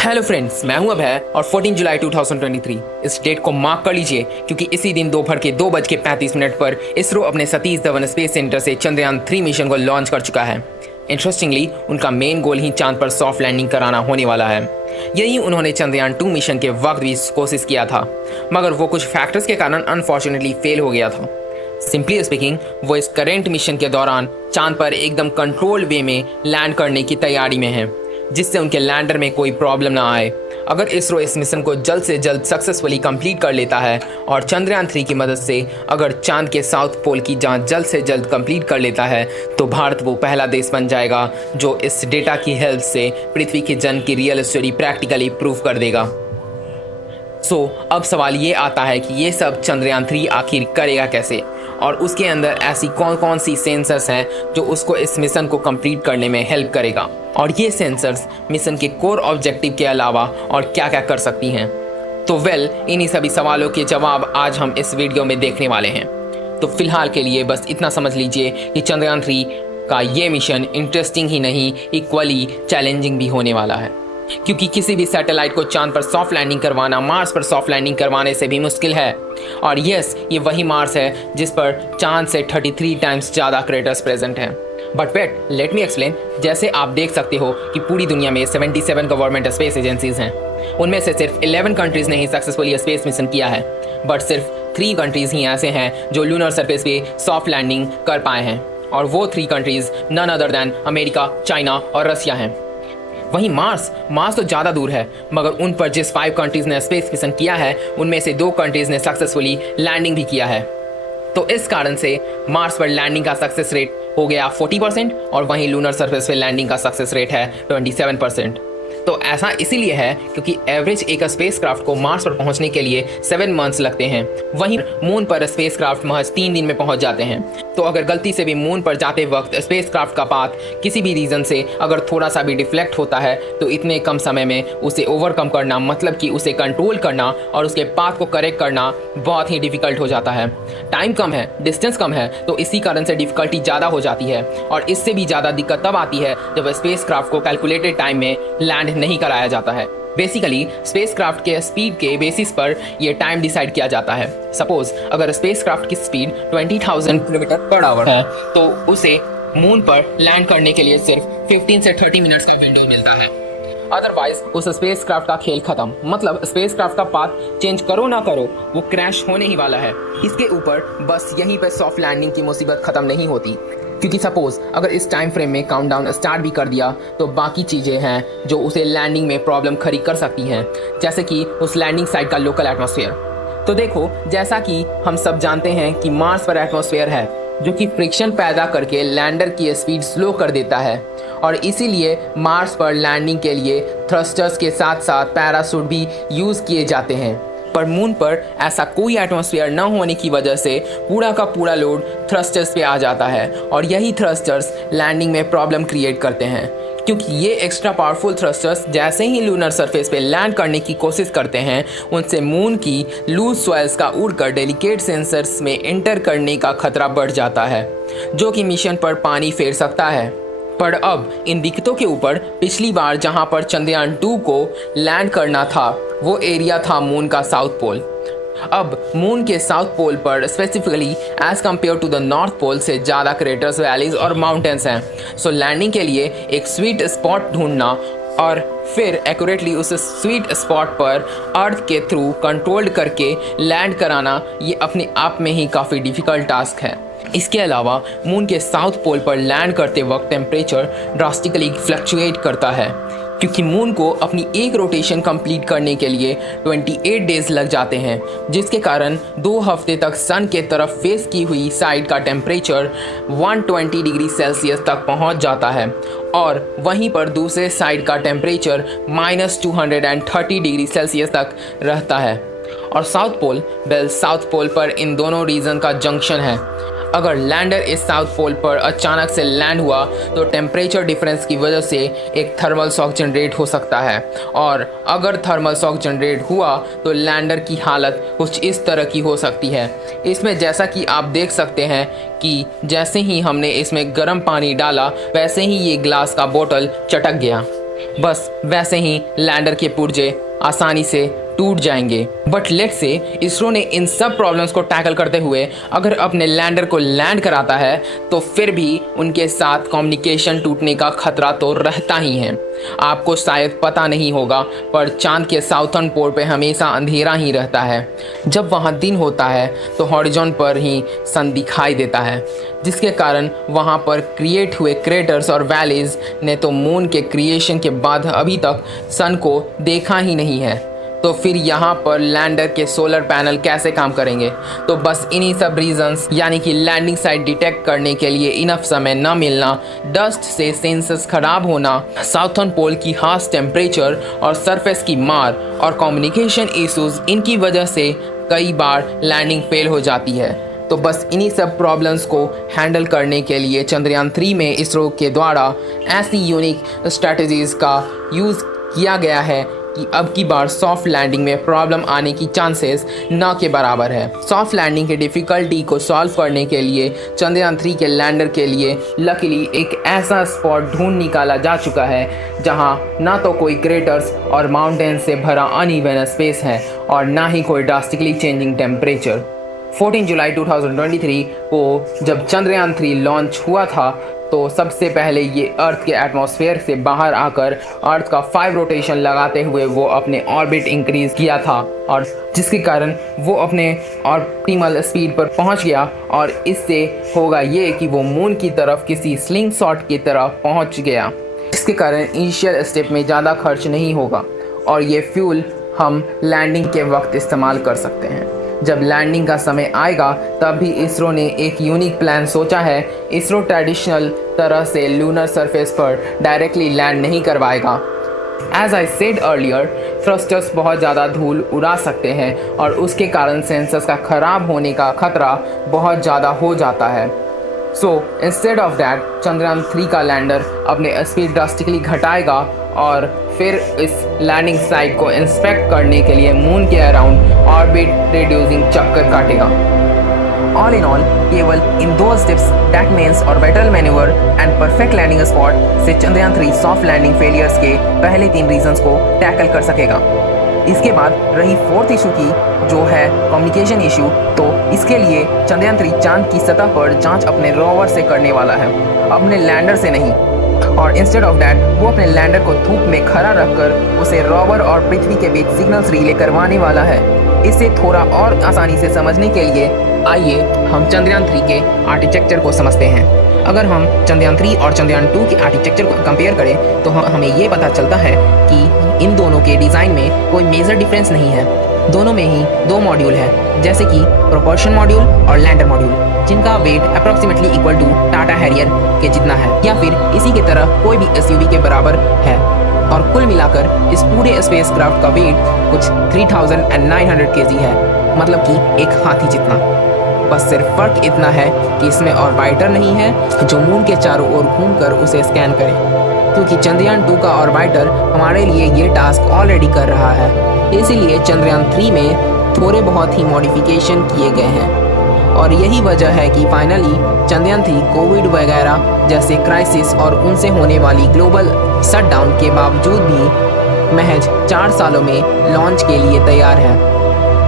Hello friends, मैं हूं अभय और 14 जुलाई 2023 इस डेट को मार्क कर लीजिए क्योंकि इसी दिन दोपहर के 2:35 पर इसरो अपने सतीश धवन स्पेस सेंटर से चंद्रयान 3 मिशन को लॉन्च कर चुका है। इंटरेस्टिंगली उनका मेन गोल ही चांद पर सॉफ्ट लैंडिंग कराना होने वाला है। यही उन्होंने चंद्रयान 2 मिशन के वक्त भी कोशिश किया था, मगर वो कुछ फैक्टर्स के कारण अनफॉर्चुनेटली फेल हो गया था। सिंपली स्पीकिंग, वो इस करेंट मिशन के दौरान चांद पर एकदम कंट्रोल वे में लैंड करने की तैयारी में है, जिससे उनके लैंडर में कोई प्रॉब्लम ना आए। अगर इसरो इस मिशन को जल्द से जल्द सक्सेसफुली कंप्लीट कर लेता है और चंद्रयान 3 की मदद से अगर चांद के साउथ पोल की जांच जल्द से जल्द कंप्लीट कर लेता है तो भारत वो पहला देश बन जाएगा जो इस डेटा की हेल्प से पृथ्वी के जन्म की रियल स्टोरी प्रैक्टिकली प्रूव कर देगा। अब सवाल ये आता है कि ये सब चंद्रयान 3 आखिर करेगा कैसे और उसके अंदर ऐसी कौन कौन सी सेंसर्स हैं जो उसको इस मिशन को कंप्लीट करने में हेल्प करेगा, और ये सेंसर्स मिशन के कोर ऑब्जेक्टिव के अलावा और क्या क्या कर सकती हैं। तो इन्हीं सभी सवालों के जवाब आज हम इस वीडियो में देखने वाले हैं। तो फिलहाल के लिए बस इतना समझ लीजिए कि चंद्रयान 3 का ये मिशन इंटरेस्टिंग ही नहीं, इक्वली चैलेंजिंग भी होने वाला है, क्योंकि किसी भी सैटेलाइट को चांद पर सॉफ्ट लैंडिंग करवाना मार्स पर सॉफ्ट लैंडिंग करवाने से भी मुश्किल है। और यस, ये वही मार्स है जिस पर चांद से 33 टाइम्स ज़्यादा क्रेटर्स प्रेजेंट हैं। But wait, let me explain. जैसे आप देख सकते हो कि पूरी दुनिया में 77 गवर्नमेंट स्पेस एजेंसीज हैं। उनमें से सिर्फ 11 कंट्रीज ने ही सक्सेसफुली स्पेस मिशन किया है, बट सिर्फ 3 कंट्रीज ही ऐसे हैं जो लूनर सरफेस पे सॉफ्ट लैंडिंग कर पाए हैं, और वो 3 countries none other than America, China और रसिया हैं। वहीं मार्स तो ज़्यादा दूर है, मगर उन पर जिस 5 कंट्रीज़ ने स्पेस मिशन किया है उनमें से 2 कंट्रीज़ ने सक्सेसफुली लैंडिंग भी किया है। तो इस कारण से मार्स पर लैंडिंग का सक्सेस रेट हो गया 40% और वहीं लूनर सरफेस पे लैंडिंग का सक्सेस रेट है 27%। तो ऐसा इसीलिए है क्योंकि एवरेज एक स्पेसक्राफ्ट को मार्स पर पहुंचने के लिए 7 मंथ्स लगते हैं, वहीं मून पर स्पेसक्राफ्ट महज 3 दिन में पहुंच जाते हैं। तो अगर गलती से भी मून पर जाते वक्त स्पेसक्राफ्ट का पाथ किसी भी रीज़न से अगर थोड़ा सा भी डिफ्लेक्ट होता है तो इतने कम समय में उसे ओवरकम करना, मतलब कि उसे कंट्रोल करना और उसके पाथ को करेक्ट करना बहुत ही डिफिकल्ट हो जाता है। टाइम कम है, डिस्टेंस कम है, तो इसी कारण से डिफिकल्टी ज़्यादा हो जाती है। और इससे भी ज़्यादा दिक्कत तब आती है जब स्पेसक्राफ्ट को कैलकुलेटेड टाइम में लैंड नहीं कराया जाता है। बेसिकली स्पेसक्राफ्ट के स्पीड के बेसिस पर यह टाइम डिसाइड किया जाता है। सपोज अगर स्पेसक्राफ्ट की स्पीड 20,000 किलोमीटर पर आवर है तो उसे मून पर लैंड करने के लिए सिर्फ 15 से 30 मिनट्स का विंडो मिलता है। अदरवाइज उस स्पेसक्राफ्ट का खेल खत्म, मतलब स्पेसक्राफ्ट का पाथ चेंज करो ना करो वो क्रैश होने ही वाला है। इसके ऊपर बस यहीं पर सॉफ्ट लैंडिंग की मुसीबत खत्म नहीं होती, क्योंकि सपोज अगर इस टाइम फ्रेम में काउंटडाउन स्टार्ट भी कर दिया तो बाकी चीज़ें हैं जो उसे लैंडिंग में प्रॉब्लम खड़ी कर सकती हैं, जैसे कि उस लैंडिंग साइट का लोकल एटमॉस्फेयर। तो देखो, जैसा कि हम सब जानते हैं कि मार्स पर एटमॉस्फेयर है जो कि फ्रिक्शन पैदा करके लैंडर की स्पीड स्लो कर देता है, और इसीलिए मार्स पर लैंडिंग के लिए थ्रस्टर्स के साथ साथ पैराशूट भी यूज़ किए जाते हैं। पर मून पर ऐसा कोई एटमॉस्फेयर न होने की वजह से पूरा का पूरा लोड थ्रस्टर्स पे आ जाता है, और यही थ्रस्टर्स लैंडिंग में प्रॉब्लम क्रिएट करते हैं, क्योंकि ये एक्स्ट्रा पावरफुल थ्रस्टर्स जैसे ही लूनर सरफेस पे लैंड करने की कोशिश करते हैं उनसे मून की लूज सॉइल्स का उड़कर डेलिकेट सेंसर्स में एंटर करने का खतरा बढ़ जाता है, जो कि मिशन पर पानी फेर सकता है। पर अब इन दिक्कतों के ऊपर पिछली बार जहां पर चंद्रयान 2 को लैंड करना था वो एरिया था मून का साउथ पोल। अब मून के साउथ पोल पर specifically as compared to the north pole से ज़्यादा क्रेटर्स, वैलीज और माउंटेन्स हैं। सो लैंडिंग के लिए एक स्वीट स्पॉट ढूंढना और फिर एक्यूरेटली उस स्वीट स्पॉट पर अर्थ के थ्रू कंट्रोल्ड करके लैंड कराना ये अपने आप में ही काफ़ी डिफ़िकल्ट टास्क है। इसके अलावा मून के साउथ पोल पर लैंड करते वक्त टेम्परेचर ड्रास्टिकली फ्लक्चुएट करता है, क्योंकि मून को अपनी एक रोटेशन कंप्लीट करने के लिए 28 डेज लग जाते हैं, जिसके कारण 2 हफ्ते तक सन के तरफ फेस की हुई साइड का टेम्परेचर 120 डिग्री सेल्सियस तक पहुंच जाता है, और वहीं पर दूसरे साइड का टेम्परेचर -230 डिग्री सेल्सियस तक रहता है। और साउथ पोल पर इन दोनों रीजन का जंक्शन है। अगर लैंडर इस साउथ पोल पर अचानक से लैंड हुआ तो टेम्परेचर डिफरेंस की वजह से एक थर्मल शॉक जनरेट हो सकता है, और अगर थर्मल शॉक जनरेट हुआ तो लैंडर की हालत कुछ इस तरह की हो सकती है। इसमें जैसा कि आप देख सकते हैं कि जैसे ही हमने इसमें गर्म पानी डाला वैसे ही ये ग्लास का बोतल चटक गया। बस वैसे ही लैंडर के पुर्जे आसानी से टूट जाएंगे। बट लेट्स से इसरो ने इन सब प्रॉब्लम्स को टैकल करते हुए अगर अपने लैंडर को लैंड कराता है तो फिर भी उनके साथ कम्युनिकेशन टूटने का खतरा तो रहता ही है। आपको शायद पता नहीं होगा पर चांद के साउथर्न पोल पे हमेशा अंधेरा ही रहता है। जब वहाँ दिन होता है तो हॉरिजॉन पर ही सन दिखाई देता है, जिसके कारण वहाँ पर क्रिएट हुए क्रेटर्स और वैलीज ने तो मून के क्रिएशन के बाद अभी तक सन को देखा ही नहीं है। तो फिर यहाँ पर लैंडर के सोलर पैनल कैसे काम करेंगे? तो बस इन्हीं सब रीजंस यानी कि लैंडिंग साइट डिटेक्ट करने के लिए इनफ समय न मिलना, डस्ट से सेंसर्स खराब होना, साउथर्न पोल की हार्श टेम्परेचर और सरफेस की मार और कम्युनिकेशन इश्यूज, इनकी वजह से कई बार लैंडिंग फेल हो जाती है। तो बस इन्हीं सब प्रॉब्लम्स को हैंडल करने के लिए चंद्रयान 3 में इसरो के द्वारा ऐसी यूनिक स्ट्रैटेजीज का यूज़ किया गया है कि अब की बार सॉफ्ट लैंडिंग में प्रॉब्लम आने की चांसेस न के बराबर है। सॉफ्ट लैंडिंग की डिफ़िकल्टी को सॉल्व करने के लिए चंद्रयान 3 के लैंडर के लिए लकीली एक ऐसा स्पॉट ढूंढ निकाला जा चुका है जहां ना तो कोई क्रेटर्स और माउंटेन से भरा अनइवन स्पेस है और ना ही कोई ड्रास्टिकली चेंजिंग टेम्परेचर। 14 जुलाई 2023 को जब चंद्रयान 3 लॉन्च हुआ था तो सबसे पहले ये अर्थ के एटमॉस्फेयर से बाहर आकर अर्थ का 5 रोटेशन लगाते हुए वो अपने ऑर्बिट इंक्रीज किया था और जिसके कारण वो अपने ऑप्टिमल स्पीड पर पहुंच गया और इससे होगा ये कि वो मून की तरफ किसी स्लिंग शॉट की तरफ पहुंच गया, जिसके कारण इनिशियल स्टेप में ज़्यादा खर्च नहीं होगा और ये फ्यूल हम लैंडिंग के वक्त इस्तेमाल कर सकते हैं। जब लैंडिंग का समय आएगा तब भी इसरो ने एक यूनिक प्लान सोचा है। इसरो ट्रेडिशनल तरह से लूनर सरफेस पर डायरेक्टली लैंड नहीं करवाएगा। As I said earlier, thrusters बहुत ज़्यादा धूल उड़ा सकते हैं और उसके कारण सेंसर्स का खराब होने का खतरा बहुत ज़्यादा हो जाता है। So instead of that Chandrayaan 3 का लैंडर अपने स्पीड ड्रास्टिकली घटाएगा और फिर इस लैंडिंग साइट को इंस्पेक्ट करने के लिए मून के अराउंड ऑर्बिट रिड्यूसिंग चक्कर काटेगा। ऑल इन ऑल, केवल इन 2 steps, that means orbital manoeuvre and perfect landing spot से चंद्रयान 3 सॉफ्ट लैंडिंग फेलियर्स के पहले 3 रीजंस को टैकल कर सकेगा। इसके बाद रही 4th इशू की, जो है कम्युनिकेशन इशू, तो इसके लिए चंद्रयान 3 चांद की सतह पर जांच अपने रोवर से करने वाला है, अपने लैंडर से नहीं। और इंस्टेड ऑफ दैट वो अपने लैंडर को धूप में खड़ा रखकर उसे रोवर और पृथ्वी के बीच सिग्नल्स रिले करवाने वाला है। इसे थोड़ा और आसानी से समझने के लिए आइए हम चंद्रयान 3 के आर्किटेक्चर को समझते हैं। अगर हम चंद्रयान 3 और चंद्रयान 2 के आर्किटेक्चर को कंपेयर करें तो हमें ये पता चलता है कि इन दोनों के डिज़ाइन में कोई मेजर डिफरेंस नहीं है। दोनों में ही 2 मॉड्यूल हैं, जैसे कि प्रोपल्शन मॉड्यूल और लैंडर मॉड्यूल, जिनका weight approximately equal to Tata Harrier के जितना है या फिर इसी की तरह कोई भी एसयूवी के बराबर है। और कुल मिलाकर इस पूरे स्पेसक्राफ्ट का वेट कुछ 3900 kg है, मतलब कि एक हाथी जितना। बस सिर्फ फर्क इतना है कि इसमें ऑर्बिटर नहीं है जो मून के चारों ओर घूमकर उसे स्कैन करे, क्योंकि चंद्रयान 2 का ऑर्बिटर हमारे लिए ये टास्क ऑलरेडी कर रहा है। इसीलिए चंद्रयान 3 में थोड़े बहुत ही मॉडिफिकेशन किए गए हैं और यही वजह है कि फाइनली चंद्रयान 3 कोविड वगैरह जैसे क्राइसिस और उनसे होने वाली ग्लोबल शटडाउन के बावजूद भी महज 4 सालों में लॉन्च के लिए तैयार है।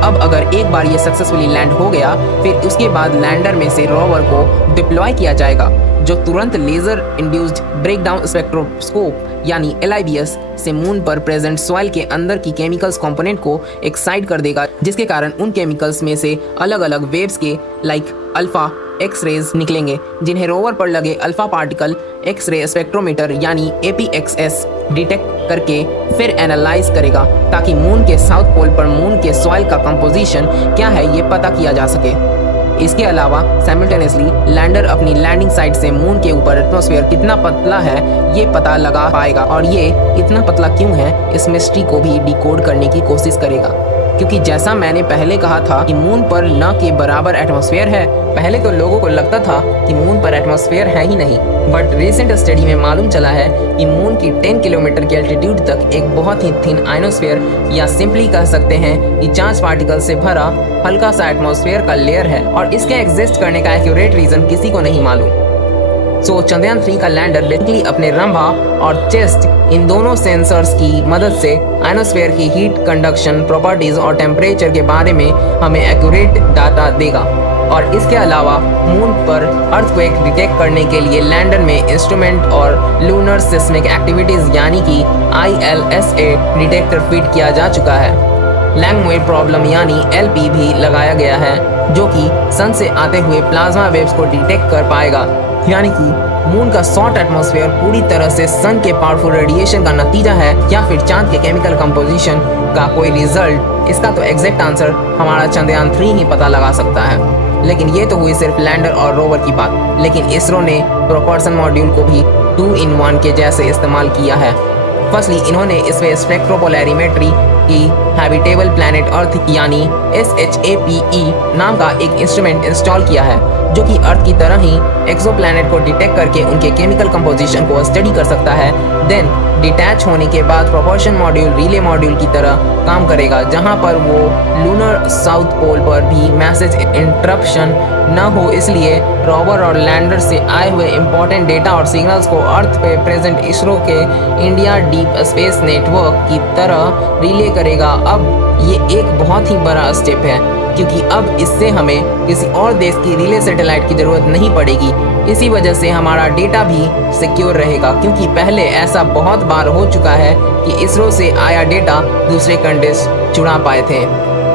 अब अगर एक बार ये सक्सेसफुली लैंड हो गया, फिर उसके बाद लैंडर में से रोवर को डिप्लॉय किया जाएगा, जो तुरंत लेज़र इंड्यूस्ड ब्रेकडाउन स्पेक्ट्रोस्कोप यानी LIBS से मून पर प्रेजेंट सॉइल के अंदर की केमिकल्स कंपोनेंट को एक्साइट कर देगा, जिसके कारण उन केमिकल्स में से अलग अलग वेव्स के लाइक अल्फा एक्स-रेज निकलेंगे, जिन्हें रोवर पर लगे अल्फा पार्टिकल एक्स-रे स्पेक्ट्रोमीटर यानी APXS डिटेक्ट करके फिर एनालाइज करेगा, ताकि मून के साउथ पोल पर मून के सॉइल का कंपोजिशन क्या है ये पता किया जा सके। इसके अलावा साइमल्टेनियसली लैंडर अपनी लैंडिंग साइट से मून के ऊपर एटमॉस्फेयर कितना पतला है ये पता लगा पाएगा और ये इतना पतला क्यों है इस मिस्ट्री को भी डिकोड करने की कोशिश करेगा, क्योंकि जैसा मैंने पहले कहा था कि मून पर न के बराबर एटमॉस्फेयर है। पहले तो लोगों को लगता था कि मून पर एटमॉस्फेयर है ही नहीं, बट रिसेंट स्टडी में मालूम चला है कि मून की 10 किलोमीटर की एल्टीट्यूड तक एक बहुत ही थिन आयनोस्फेयर या सिंपली कह सकते हैं कि चार्ज पार्टिकल से भरा हल्का सा एटमॉस्फेयर का लेयर है और इसके एग्जिस्ट करने का एक्यूरेट रीजन किसी को नहीं मालूम। सो चंद्रयान 3 का लैंडर बेसिकली अपने रंभा और चेस्ट इन दोनों सेंसर्स की मदद से आयनोस्फीयर की हीट कंडक्शन प्रॉपर्टीज और टेम्परेचर के बारे में हमें एक्यूरेट डाटा देगा। और इसके अलावा मून पर अर्थक्वेक डिटेक्ट करने के लिए लैंडर में इंस्ट्रूमेंट और लूनर सिस्मिक एक्टिविटीज यानी कि ILSA डिटेक्टर फिट किया जा चुका है। लैंगमुइर प्रॉब्लम यानी LP भी लगाया गया है जो कि सन से आते हुए प्लाज्मा वेव्स को डिटेक्ट कर पाएगा, यानी कि मून का सॉट एटमॉस्फेयर पूरी तरह से सन के पावरफुल रेडिएशन का नतीजा है या फिर चांद के केमिकल कंपोजिशन का कोई रिजल्ट। इसका तो एग्जैक्ट आंसर हमारा चंद्रयान 3 ही पता लगा सकता है। लेकिन ये तो हुई सिर्फ लैंडर और रोवर की बात, लेकिन इसरो ने प्रोपल्शन मॉड्यूल को भी 2-in-1 के जैसे इस्तेमाल किया है। फर्स्टली इन्होंने इसमें स्पेक्ट्रोपोलैरिमेट्री की हैबिटेबल प्लैनेट अर्थ यानी SHAPE नाम का एक इंस्ट्रूमेंट इंस्टॉल किया है जो कि अर्थ की तरह ही एक्सोप्लैनेट को डिटेक्ट करके उनके केमिकल कंपोजिशन को स्टडी कर सकता है। देन डिटैच होने के बाद प्रोपल्शन मॉड्यूल रिले मॉड्यूल की तरह काम करेगा, जहां पर वो लूनर साउथ पोल पर भी मैसेज इंटरप्शन न हो, इसलिए रोवर और लैंडर से आए हुए इंपॉर्टेंट डेटा और सिग्नल्स को अर्थ पे प्रेजेंट इसरो के इंडिया डीप स्पेस नेटवर्क की तरह रिले करेगा। अब ये एक बहुत ही बड़ा स्टेप है क्योंकि अब इससे हमें किसी और देश की रिले सैटेलाइट की ज़रूरत नहीं पड़ेगी। इसी वजह से हमारा डेटा भी सिक्योर रहेगा, क्योंकि पहले ऐसा बहुत बार हो चुका है कि इसरो से आया डेटा दूसरे कंट्रीज चुरा पाए थे।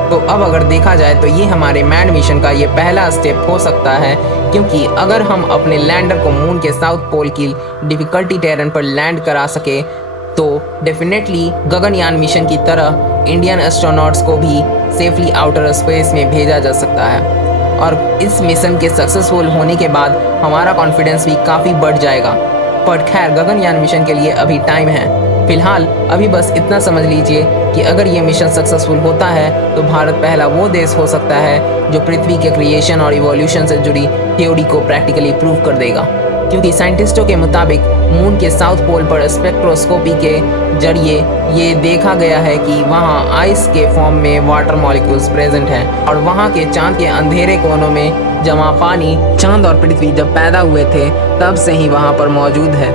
तो अब अगर देखा जाए तो ये हमारे मैन मिशन का ये पहला स्टेप हो सकता है, क्योंकि अगर हम अपने लैंडर को मून के साउथ पोल की डिफ़िकल्टी टेरेन पर लैंड करा सके तो डेफिनेटली गगनयान मिशन की तरह इंडियन एस्ट्रोनॉट्स को भी सेफली आउटर स्पेस में भेजा जा सकता है। और इस मिशन के सक्सेसफुल होने के बाद हमारा कॉन्फिडेंस भी काफ़ी बढ़ जाएगा। पर खैर गगनयान मिशन के लिए अभी टाइम है। फिलहाल अभी बस इतना समझ लीजिए कि अगर ये मिशन सक्सेसफुल होता है तो भारत पहला वो देश हो सकता है जो पृथ्वी के क्रिएशन और इवोल्यूशन से जुड़ी थ्योरी को प्रैक्टिकली प्रूव कर देगा, क्योंकि साइंटिस्टों के मुताबिक मून के साउथ पोल पर स्पेक्ट्रोस्कोपी के जरिए ये देखा गया है कि वहाँ आइस के फॉर्म में वाटर मॉलिक्यूल्स प्रेजेंट हैं और वहाँ के चांद के अंधेरे कोनों में जमा पानी चांद और पृथ्वी जब पैदा हुए थे तब से ही वहाँ पर मौजूद है।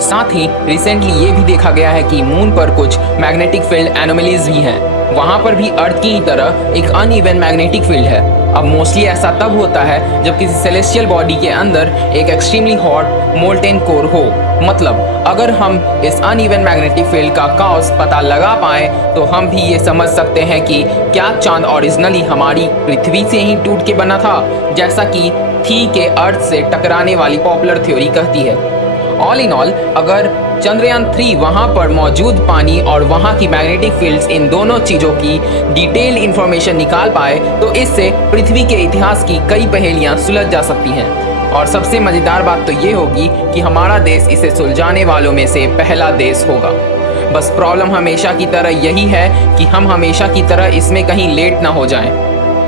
साथ ही रिसेंटली ये भी देखा गया है कि मून पर कुछ मैग्नेटिक फील्ड एनोमलीज भी हैं। वहाँ पर भी अर्थ की तरह एक अनइवन मैग्नेटिक फील्ड है। अब मोस्टली ऐसा तब होता है जब किसी सेलेस्टियल बॉडी के अंदर एक एक्सट्रीमली हॉट मोल्टेन कोर हो। मतलब अगर हम इस अनइवन मैग्नेटिक फील्ड का कॉज पता लगा पाए तो हम भी ये समझ सकते हैं कि क्या चांद ओरिजिनली हमारी पृथ्वी से ही टूट के बना था, जैसा कि थी के अर्थ से टकराने वाली पॉपुलर थ्योरी कहती है। ऑल इन ऑल, अगर चंद्रयान 3 वहाँ पर मौजूद पानी और वहाँ की मैग्नेटिक फील्ड्स इन दोनों चीज़ों की डिटेल इंफॉर्मेशन निकाल पाए तो इससे पृथ्वी के इतिहास की कई पहेलियाँ सुलझ जा सकती हैं। और सबसे मज़ेदार बात तो ये होगी कि हमारा देश इसे सुलझाने वालों में से पहला देश होगा। बस प्रॉब्लम हमेशा की तरह यही है कि हम हमेशा की तरह इसमें कहीं लेट ना हो जाएं।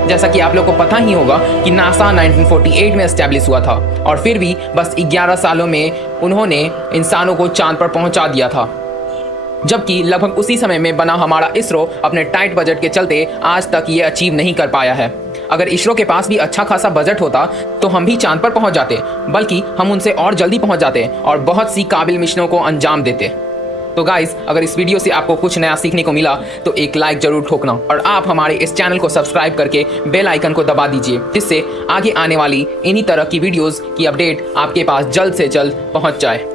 जैसा कि आप लोग को पता ही होगा कि नासा 1948 में एस्टैब्लिश हुआ था और फिर भी बस 11 सालों में उन्होंने इंसानों को चांद पर पहुंचा दिया था, जबकि लगभग उसी समय में बना हमारा इसरो अपने टाइट बजट के चलते आज तक ये अचीव नहीं कर पाया है। अगर इसरो के पास भी अच्छा खासा बजट होता तो हम भी चांद पर पहुंच जाते, बल्कि हम उनसे और जल्दी पहुंच जाते और बहुत सी काबिल मिशनों को अंजाम देते। तो गाइस, अगर इस वीडियो से आपको कुछ नया सीखने को मिला तो एक लाइक जरूर ठोकना और आप हमारे इस चैनल को सब्सक्राइब करके बेल आइकन को दबा दीजिए, जिससे आगे आने वाली इन्हीं तरह की वीडियोस की अपडेट आपके पास जल्द से जल्द पहुंच जाए।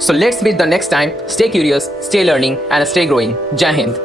So let's meet the next time. Stay curious, stay learning and stay growing. Jai Hind.